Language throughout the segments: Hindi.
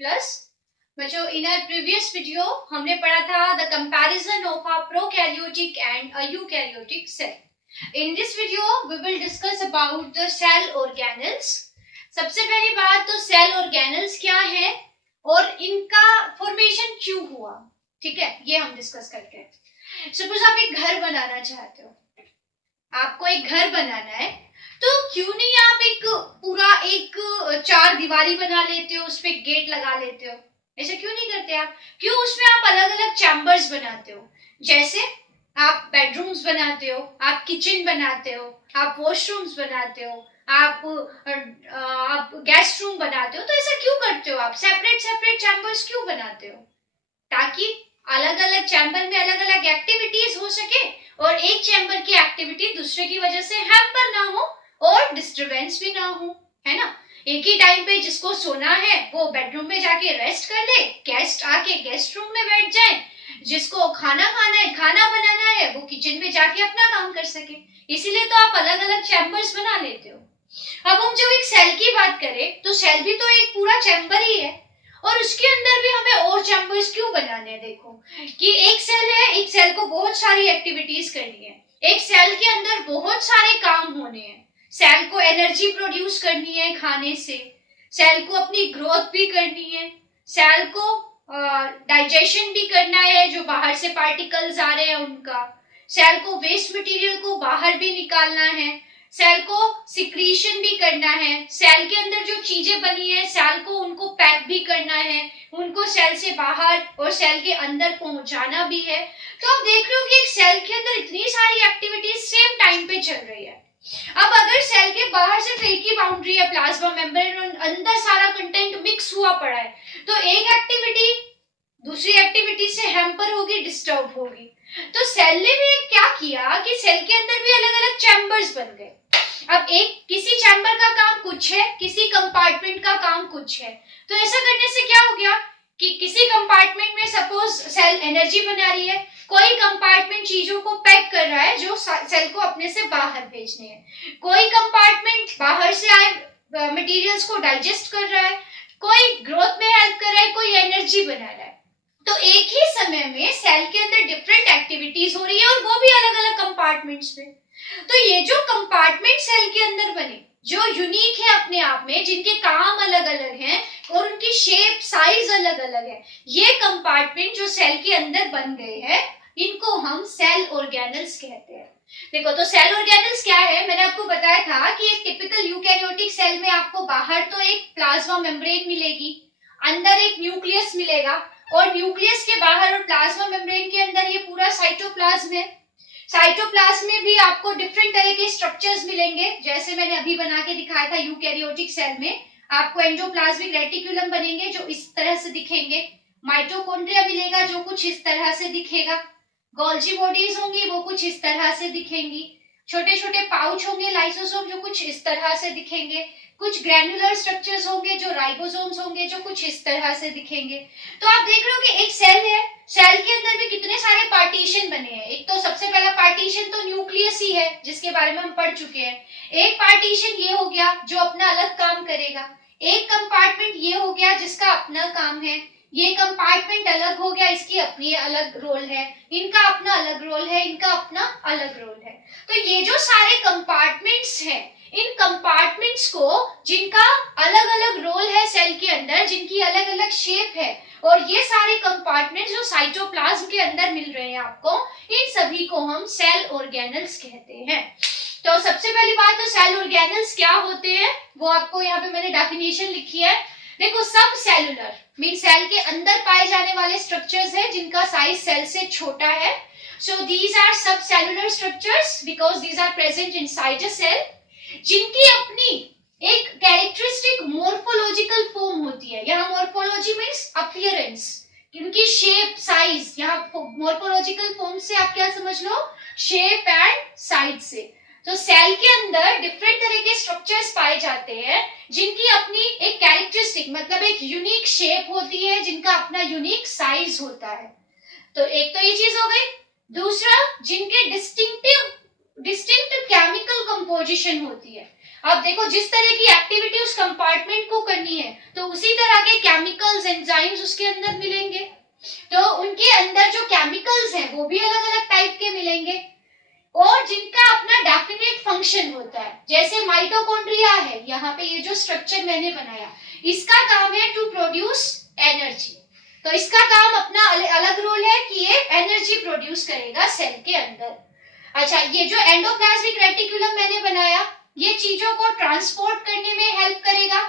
प्लस। बच्चों, इन आवर प्रीवियस वीडियो हमने पढ़ा था the comparison of a prokaryotic and a eukaryotic cell. In this video, we will discuss about the cell organelles. सबसे पहली बात तो सेल ऑर्गेनल्स क्या है और इनका फॉर्मेशन क्यों हुआ, ठीक है, ये हम डिस्कस करते हैं. सपोज आप एक घर बनाना चाहते हो, आपको एक घर बनाना है, तो क्यों नहीं आप एक पूरा एक चार दीवारी बना लेते हो, उस पे गेट लगा लेते हो. ऐसा क्यों नहीं करते आप? क्यों उसमें आप अलग अलग चैम्बर्स बनाते हो? जैसे आप बेडरूम्स बनाते हो, आप किचन बनाते हो, आप वॉशरूम्स बनाते हो, आप गेस्ट रूम बनाते हो. तो ऐसा क्यों करते हो? आप सेपरेट सेपरेट चैम्बर्स क्यों बनाते हो? ताकि अलग अलग चैम्बर में अलग अलग एक्टिविटीज हो सके और एक चैम्बर की एक्टिविटी दूसरे की वजह से हैम्पर ना हो और डिस्टरबेंस भी ना हो, है ना. एक ही टाइम पे जिसको सोना है वो बेडरूम में जाके रेस्ट कर ले, गेस्ट आके गेस्ट रूम में बैठ जाए, जिसको खाना खाना है, खाना बनाना है, वो किचन में जाके अपना काम कर सके. इसीलिए तो आप अलग अलग चैम्बर्स बना लेते हो. अब हम जब एक सेल की बात करें तो सेल भी तो एक पूरा चैम्बर ही है और उसके अंदर भी हमें और चैम्बर्स क्यों बनाने हैं. देखो कि एक सेल है, एक सेल को बहुत सारी एक्टिविटीज करनी है, एक सेल के अंदर बहुत सारे काम होने हैं. सेल को एनर्जी प्रोड्यूस करनी है खाने से, सेल को अपनी ग्रोथ भी करनी है, सेल को डाइजेशन भी करना है, जो बाहर से पार्टिकल्स आ रहे हैं उनका, सेल को वेस्ट मटेरियल को बाहर भी निकालना है, सेल को सिक्रीशन भी करना है, सेल के अंदर जो चीजें बनी है सेल को उनको पैक भी करना है, उनको सेल से बाहर और सेल के अंदर पहुंचाना भी है. तो आप देख रहे हो कि एक सेल के अंदर इतनी सारी एक्टिविटीज सेम टाइम पे चल रही है. अब अगर सेल के बाहर सिर्फ एक ही बाउंड्री है, प्लाज्मा मेम्ब्रेन, और अंदर सारा कंटेंट मिक्स हुआ पड़ा है, तो एक एक्टिविटी दूसरी एक्टिविटी से हैम्पर होगी, डिस्टर्ब होगी. तो सेल ने भी क्या किया कि सेल के अंदर भी अलग अलग चैम्बर्स बन गए. अब एक किसी चैम्बर का काम कुछ है, किसी कंपार्टमेंट का काम कुछ है. तो ऐसा करने से क्या हो गया कि किसी कंपार्टमेंट में सपोज सेल एनर्जी बना रही है, कोई कंपार्टमेंट चीजों को पैक कर रहा है जो सेल को अपने से बाहर भेजने हैं, कोई कंपार्टमेंट बाहर से आए मटेरियल्स को डाइजेस्ट कर रहा है, कोई ग्रोथ में हेल्प कर रहा है, कोई एनर्जी बना रहा है. तो एक ही समय में सेल के अंदर डिफरेंट एक्टिविटीज हो रही है और वो भी अलग अलग कंपार्टमेंट्स में. तो ये जो कंपार्टमेंट सेल के अंदर बने, जो यूनिक है अपने आप में, जिनके काम अलग अलग हैं और उनकी शेप साइज अलग अलग है, ये कंपार्टमेंट जो सेल के अंदर बन गए हैं, इनको हम सेल ऑर्गेनल्स कहते हैं. देखो, तो सेल ऑर्गेनल्स क्या है, मैंने आपको बताया था कि एक टिपिकल यूकैरियोटिक सेल में आपको बाहर तो एक प्लाज्मा मेम्ब्रेन मिलेगी, अंदर एक न्यूक्लियस मिलेगा, और न्यूक्लियस के बाहर और प्लाज्मा मेम्ब्रेन के अंदर ये पूरा साइटोप्लाज्म है. साइटोप्लाज्म में भी आपको डिफरेंट तरह के स्ट्रक्चर्स मिलेंगे, जैसे मैंने अभी बना के दिखाया था. यूकैरियोटिक सेल में आपको एंडोप्लाज्मिक रेटिकुलम बनेंगे जो इस तरह से दिखेंगे, माइटोकॉन्ड्रिया मिलेगा जो कुछ इस तरह से दिखेगा, गोल्जी बॉडीज होंगी वो कुछ इस तरह से दिखेंगी, छोटे छोटे पाउच होंगे लाइसोसोम जो कुछ इस तरह से दिखेंगे, कुछ ग्रैन्युलर स्ट्रक्चर्स होंगे जो राइबोसोम्स होंगे जो कुछ इस तरह से दिखेंगे. तो आप देख रहे हो कि एक सेल है, सेल के अंदर भी कितने सारे पार्टीशन बने हैं. एक तो सबसे पहला पार्टीशन तो न्यूक्लियस ही है जिसके बारे में हम पढ़ चुके हैं. एक पार्टीशन ये हो गया जो अपना अलग काम करेगा, एक कंपार्टमेंट ये हो गया जिसका अपना काम है, ये कंपार्टमेंट अलग हो गया, इसकी अपनी अलग रोल है, इनका अपना अलग रोल है, इनका अपना अलग रोल है. तो ये जो सारे कंपार्टमेंट्स हैं, इन कंपार्टमेंट्स को जिनका अलग अलग रोल है सेल के अंदर, जिनकी अलग अलग शेप है, और ये सारे कंपार्टमेंट्स जो साइटोप्लाज्म के अंदर मिल रहे हैं आपको, इन सभी को हम सेल ऑर्गेनल्स कहते हैं. तो सबसे पहली बात तो सेल ऑर्गेनल्स क्या होते हैं वो आपको यहाँ पे मैंने डेफिनेशन लिखी है. देखो, सब सेलुलर मीन सेल के अंदर पाए जाने वाले स्ट्रक्चर्स हैं जिनका साइज सेल से छोटा है. So these are subcellular structures because these are present inside a cell, जिनकी अपनी एक कैरेक्टरिस्टिक मोर्फोलॉजिकल फॉर्म होती है. यहाँ मोर्फोलॉजी मीन्स अपीयरेंस, उनकी शेप साइज. यहाँ मोर्फोलॉजिकल फॉर्म से आप क्या समझ लो, शेप एंड साइज से. तो सेल के अंदर डिफरेंट तरह के स्ट्रक्चर्स पाए जाते हैं जिनकी अपनी एक कैरेक्टरिस्टिक मतलब एक यूनिक शेप होती है, जिनका अपना यूनिक साइज होता है. तो एक तो ये चीज हो गई. दूसरा, जिनके डिस्टिंक्ट केमिकल कंपोजिशन होती है. अब देखो जिस तरह की एक्टिविटी उस कंपार्टमेंट को करनी है तो उसी तरह के केमिकल्स एंजाइम्स उसके अंदर मिलेंगे, तो उनके अंदर जो केमिकल्स हैं वो भी अलग अलग टाइप के मिलेंगे और जिनका अपना डेफिनेट फंक्शन होता है। जैसे माइटोकॉन्ड्रिया है, यहाँ पे ये जो स्ट्रक्चर मैंने बनाया इसका काम है टू प्रोड्यूस एनर्जी, तो इसका काम अपना अलग रोल है कि ये एनर्जी प्रोड्यूस करेगा सेल के अंदर। अच्छा, ये जो एंडोप्लाज्मिक रेटिकुलम मैंने बनाया ये चीजों को ट्रांसपोर्ट करने में हेल्प करेगा,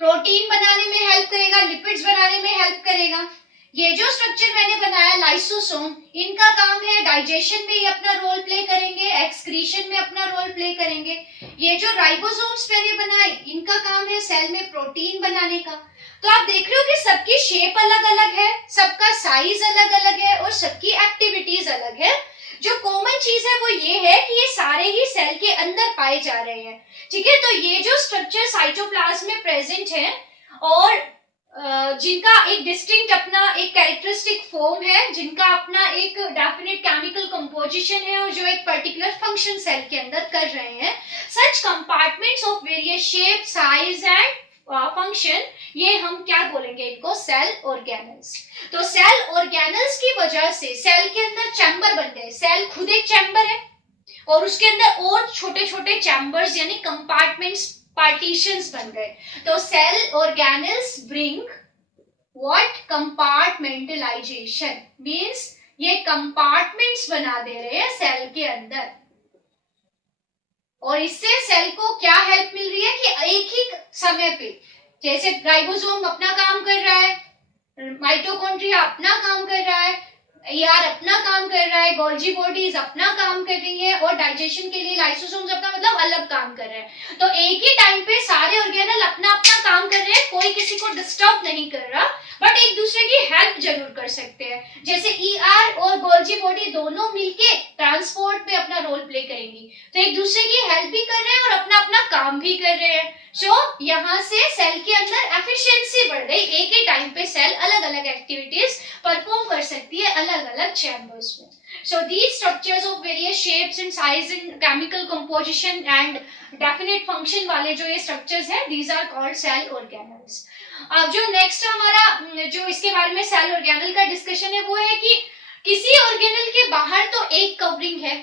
प्रोटीन बनाने में हेल्प करेगा, लिपिड्स बनाने में हेल्प करेगा। ये जो स्ट्रक्चर मैंने बनाया लाइसोसोम, इनका काम है डाइजेशन में ये अपना रोल प्ले करेंगे, एक्सक्रीशन में अपना रोल प्ले करेंगे। ये जो राइबोसोम्स मैंने बनाए इनका काम है सेल में प्रोटीन बनाने का। तो आप देख रहे हो कि सबकी शेप अलग अलग है, सबका साइज अलग अलग है और सबकी एक्टिविटीज अलग है। जो कॉमन चीज है वो ये है कि ये सारे ही सेल के अंदर पाए जा रहे हैं। ठीक है, तो ये जो स्ट्रक्चर साइटोप्लाज्म में प्रेजेंट है और जिनका एक डिस्टिंक्ट अपना एक कैरेक्टरिस्टिक फॉर्म है, जिनका अपना एक डेफिनेट केमिकल कंपोजिशन है और जो एक पर्टिकुलर फंक्शन सेल के अंदर कर रहे हैं, such compartments of various shape, size and function, ये हम क्या बोलेंगे इनको, सेल ऑर्गेनल्स। तो सेल ऑर्गेनल्स की वजह से सेल के अंदर चैम्बर बन गए, सेल खुद एक चैम्बर है और उसके अंदर और छोटे छोटे चैम्बर्स यानी कंपार्टमेंट्स, पार्टीशंस बन गए। तो cell organelles bring what, compartmentalization, means ये कंपार्टमेंट्स बना दे रहे हैं सेल के अंदर और इससे सेल को क्या हेल्प मिल रही है कि एक ही समय पे, जैसे राइबोसोम अपना काम कर रहा है, माइटोकॉन्ड्रिया अपना काम कर रहा है, ER अपना काम कर रहा है, गोल्जी बॉडीज अपना काम कर रही है और डाइजेशन के लिए लाइसोसोम्स अपना मतलब अलग काम कर रहे हैं। तो एक ही टाइम पे सारे ऑर्गेनल अपना अपना काम कर रहे हैं, कोई किसी को डिस्टर्ब नहीं कर रहा, बट एक दूसरे की हेल्प जरूर कर सकते हैं। जैसे ER और गोल्जी बॉडी दोनों मिलके ट्रांसपोर्ट में अपना रोल प्ले करेंगी, तो एक दूसरे की हेल्प भी कर रहे हैं और अपना अपना काम भी कर रहे हैं। सो यहाँ से सेल के अंदर एफिशिएंसी बढ़ गई, एक ही टाइम पे सेल अलग अलग एक्टिविटीज परफॉर्म कर सकती है अलग अलग चैम्बर्स में। So these structures of various shapes and size and chemical composition and definite function वाले जो ये structures हैं, these are called cell organelles. अब जो next हमारा जो इसके बारे में cell organelle का discussion है वो है कि किसी organelle के बाहर तो एक कवरिंग है,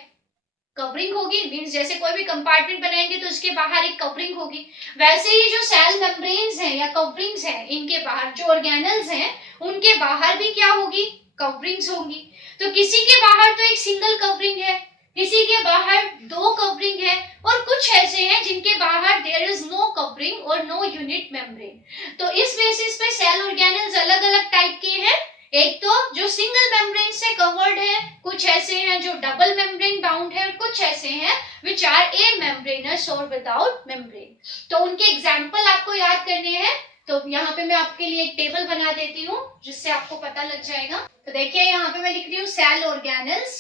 कवरिंग होगी, मींस जैसे कोई भी कंपार्टमेंट बनाएंगे तो उसके बाहर एक कवरिंग होगी, वैसे ही जो सेल मेम्ब्रेन्स हैं या कवरिंग्स हैं इनके बाहर जो ऑर्गेनल्स हैं उनके बाहर भी क्या होगी, कवरिंग्स होंगी। तो किसी के बाहर तो एक सिंगल कवरिंग है, किसी के बाहर दो कवरिंग है और कुछ ऐसे हैं जिनके बाहर देयर इज नो कवरिंग और नो यूनिट मेम्ब्रेन। तो इस बेसिस पे सेल ऑर्गेनल्स अलग अलग टाइप के हैं, एक तो जो सिंगल मेम्ब्रेन से कवर्ड है, कुछ ऐसे हैं जो डबल मेम्ब्रेन बाउंड है और कुछ ऐसे हैं विच आर ए मेम्ब्रेनस और विदाउट मेम्ब्रेन। तो उनके एग्जांपल आपको याद करने हैं, तो यहाँ पे मैं आपके लिए एक टेबल बना देती हूँ जिससे आपको पता लग जाएगा। तो देखिए यहाँ पे मैं लिख रही हूँ सेल ऑर्गेनल्स।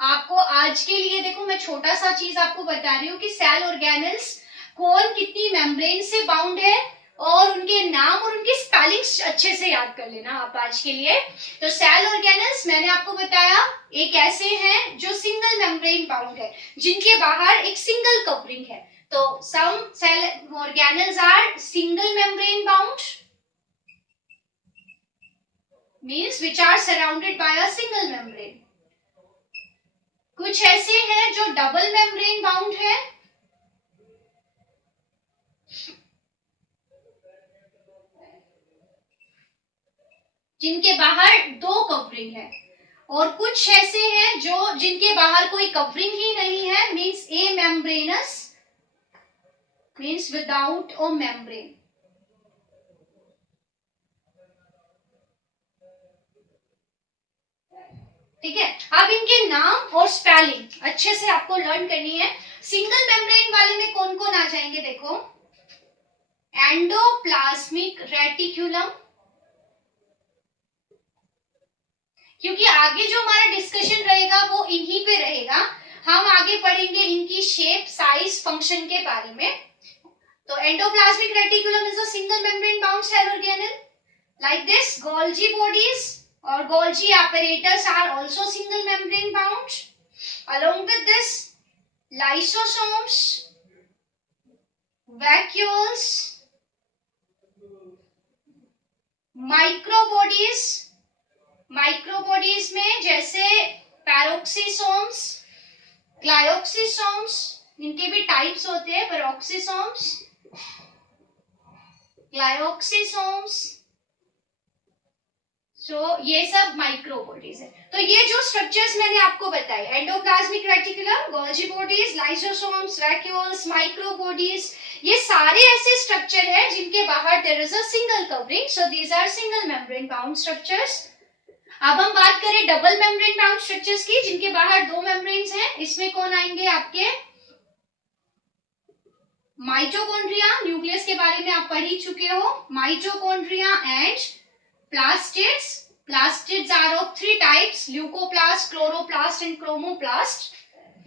आपको आज के लिए देखो मैं छोटा सा चीज आपको बता रही हूँ कि सेल ऑर्गेनल्स कौन कितनी मेम्ब्रेन से बाउंड है और उनके नाम और उनकी स्पेलिंग्स अच्छे से याद कर लेना आप आज के लिए। तो सेल ऑर्गेनल्स मैंने आपको बताया एक ऐसे हैं जो सिंगल मेम्ब्रेन बाउंड है, जिनके बाहर एक सिंगल कवरिंग है। तो some cell organelles are single membrane bound, means which are surrounded by a single membrane. कुछ ऐसे हैं जो डबल मेम्ब्रेन बाउंड है, जिनके बाहर दो कवरिंग है, और कुछ ऐसे हैं जो जिनके बाहर कोई कवरिंग ही नहीं है, means A membranes, means without a membrane. ठीक है, अब इनके नाम और स्पेलिंग अच्छे से आपको लर्न करनी है। सिंगल मेम्ब्रेन वाले में कौन कौन आ जाएंगे, देखो एंडोप्लाज्मिक रेटिकुलम, क्योंकि आगे जो हमारा डिस्कशन रहेगा वो इन्हीं पे रहेगा, हम आगे पढ़ेंगे इनकी शेप, साइज, फंक्शन के बारे में। तो endoplasmic reticulum is a single membrane bound cell organelle like this. Golgi bodies or Golgi apparatus are also single membrane bound. Along with this, lysosomes vacuoles, microbodies, microbodies में जैसे पैरोक्सीसोम्स, ग्लायोक्सीसोम्स, इनके भी टाइप्स होते हैं, पैरोक्सीसोम्स, ग्लायोक्सीसोम्स, ये सब माइक्रोबॉडीज है। तो ये जो स्ट्रक्चर्स मैंने आपको बताए, endoplasmic reticulum, Golgi bodies, lysosomes, vacuoles, microbodies, ये सारे ऐसे स्ट्रक्चर है जिनके बाहर there is a single covering, so these are single membrane bound structures. अब हम बात करें डबल मेम्ब्रेन बाउंड स्ट्रक्चर्स की, जिनके बाहर दो मेम्ब्रेन्स हैं, इसमें कौन आएंगे आपके माइटोकॉन्ड्रिया, न्यूक्लियस के बारे में आप पढ़ ही चुके हो, mitochondria and plastids. Plastids are of three types, leucoplast, chloroplast and chromoplast.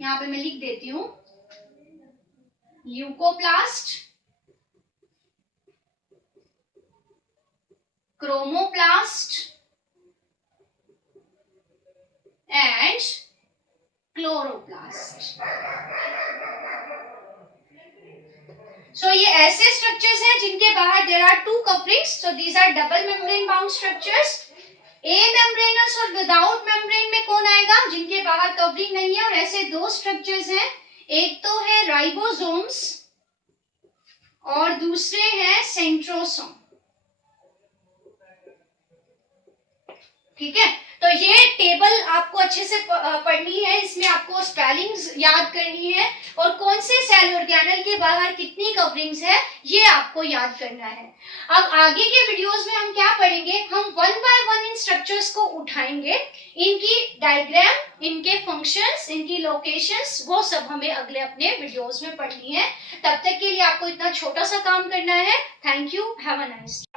यहाँ पे मैं लिख देती हूँ, leucoplast, chromoplast and chloroplast. So ये ऐसे स्ट्रक्चर्स हैं जिनके बाहर there are two couplings, so these are double membrane bound structures. amembranous और विदाउट मेम्ब्रेन में कौन आएगा, जिनके बाहर कवरिंग नहीं है, और ऐसे दो स्ट्रक्चर्स हैं, एक तो है राइबोसोम्स और दूसरे हैं सेंट्रोसोम। ठीक है, तो ये टेबल आपको अच्छे से पढ़नी है, इसमें आपको स्पेलिंग्स याद करनी है और कौन से सेल ऑर्गेनेल के बाहर कितनी कवरिंग्स है ये आपको याद करना है। अब आगे के वीडियोस में हम क्या पढ़ेंगे, हम one by one in structures को उठाएंगे, इनकी डायग्राम, इनके फंक्शंस, इनकी लोकेशंस, वो सब हमें अगले अपने वीडियोस में पढ़नी है। तब तक के लिए आपको इतना छोटा सा काम करना है। Thank you, have a nice day.